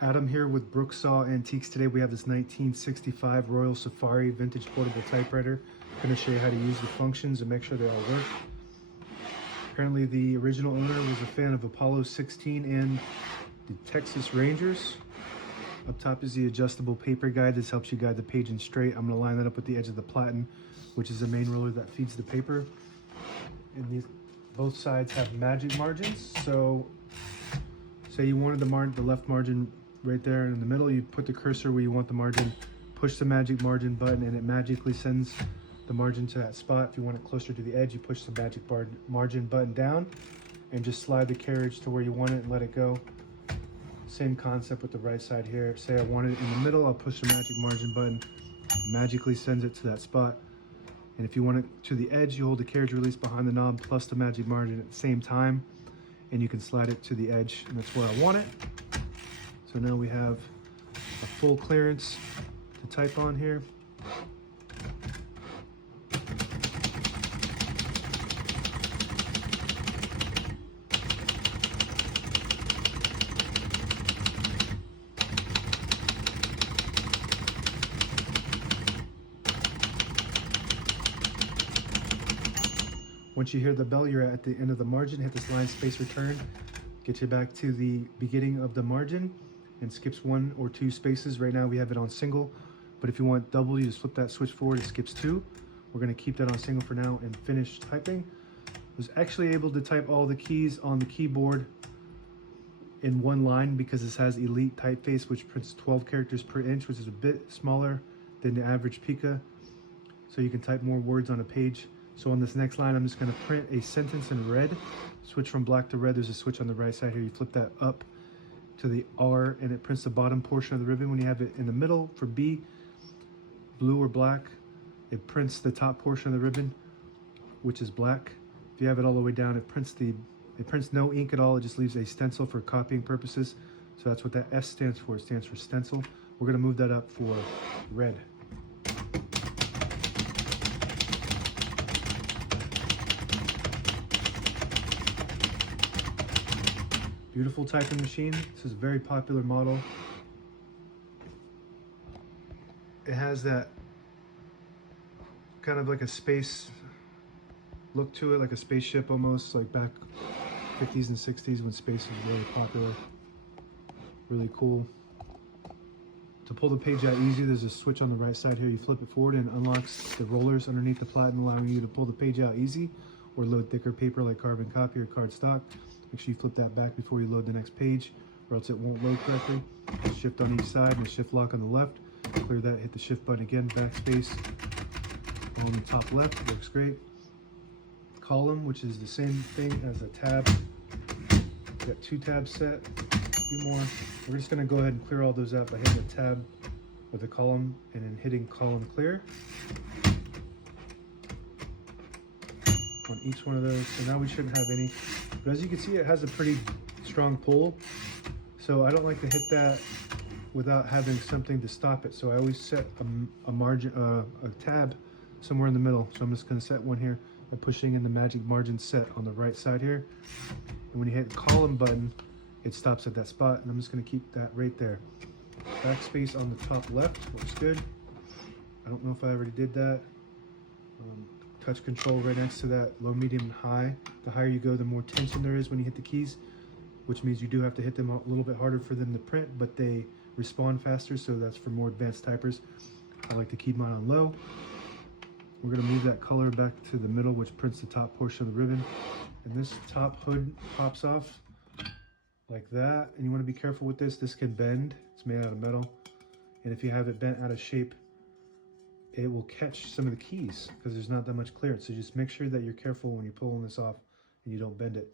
Adam here with Brooksaw Antiques. Today we have this 1965 Royal Safari vintage portable typewriter. I'm going to show you how to use the functions and make sure they all work. Apparently the original owner was a fan of Apollo 16 and the Texas Rangers. Up top is the adjustable paper guide. This helps you guide the page in straight. I'm going to line that up with the edge of the platen, which is the main roller that feeds the paper. And these both sides have magic margins. So say you wanted the left margin right there in the middle, you put the cursor where you want the margin, push the magic margin button, and it magically sends the margin to that spot. If you want it closer to the edge, you push the magic margin button down and just slide the carriage to where you want it and let it go. Same concept with the right side here. Say I want it in the middle, I'll push the magic margin button, magically sends it to that spot. And if you want it to the edge, you hold the carriage release behind the knob plus the magic margin at the same time, and you can slide it to the edge, and that's where I want it. So now we have a full clearance to type on here. Once you hear the bell, you're at the end of the margin. Hit this line space return, get you back to the beginning of the margin, and skips 1 or 2 spaces. Right now we have it on single, but if you want double, you just flip that switch forward, it skips 2. We're going to keep that on single for now and finish typing. I was actually able to type all the keys on the keyboard in one line because this has Elite typeface, which prints 12 characters per inch, which is a bit smaller than the average Pica, so you can type more words on a page. So on this next line, I'm just going to print a sentence in red, switch from black to red. There's a switch on the right side here. You flip that up to the R and it prints the bottom portion of the ribbon. When you have it in the middle for B, blue or black, it prints the top portion of the ribbon, which is black. If you have it all the way down, it prints no ink at all. It just leaves a stencil for copying purposes. So that's what that S stands for. It stands for stencil. We're going to move that up for red. Beautiful typing machine. This is a very popular model. It has that kind of like a space look to it, like a spaceship almost, like back 50s and 60s when space was really popular. Really cool. To pull the page out easy, there's a switch on the right side here. You flip it forward and it unlocks the rollers underneath the platen, allowing you to pull the page out easy or load thicker paper like carbon copy or cardstock. Make sure you flip that back before you load the next page, or else it won't load correctly. Shift on each side and a shift lock on the left. Clear that, hit the shift button again, backspace on the top left, works great. Column, which is the same thing as a tab. Got 2 tabs set, a few more. We're just gonna go ahead and clear all those out by hitting the tab with the column and then hitting column clear on each one of those. So now we shouldn't have any. But as you can see, it has a pretty strong pull. So I don't like to hit that without having something to stop it. So I always set a tab somewhere in the middle. So I'm just going to set one here by pushing in the magic margin set on the right side here. And when you hit the column button, it stops at that spot. And I'm just going to keep that right there. Backspace on the top left looks good. I don't know if I already did that. Touch control right next to that low, medium, and high. The higher you go, the more tension there is when you hit the keys, which means you do have to hit them a little bit harder for them to print, but they respond faster, so that's for more advanced typers. I like to keep mine on low. We're going to move that color back to the middle, which prints the top portion of the ribbon. And this top hood pops off like that, and you want to be careful with this. This can bend. It's made out of metal, and if you have it bent out of shape, it will catch some of the keys because there's not that much clearance. So just make sure that you're careful when you're pulling this off and you don't bend it.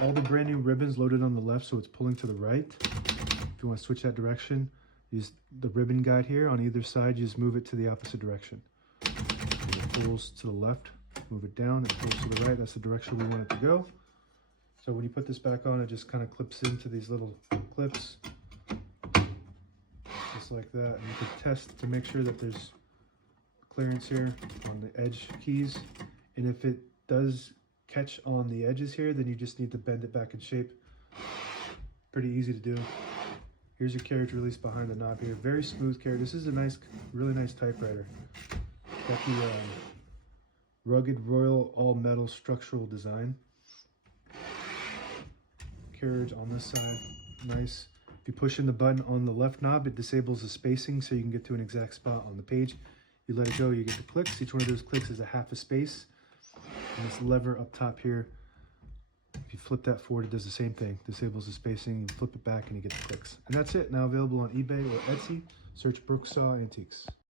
All the brand new ribbons loaded on the left, so it's pulling to the right. If you want to switch that direction, use the ribbon guide here. On either side, you just move it to the opposite direction. It pulls to the left, move it down, it pulls to the right. That's the direction we want it to go. So when you put this back on, it just kind of clips into these little clips. Just like that, and you can test to make sure that there's clearance here on the edge keys, and if it does catch on the edges here, then you just need to bend it back in shape Pretty easy to do. Here's your carriage release behind the knob here. Very smooth carriage. This is a nice, really nice typewriter. Got the rugged royal all metal structural design. Carriage on this side, nice. If you push in the button on the left knob, it disables the spacing so you can get to an exact spot on the page. You let it go, you get the clicks. Each one of those clicks is a half a space. And this lever up top here, if you flip that forward, it does the same thing. Disables the spacing, you flip it back and you get the clicks. And that's it, now available on eBay or Etsy. Search Brooksaw Antiques.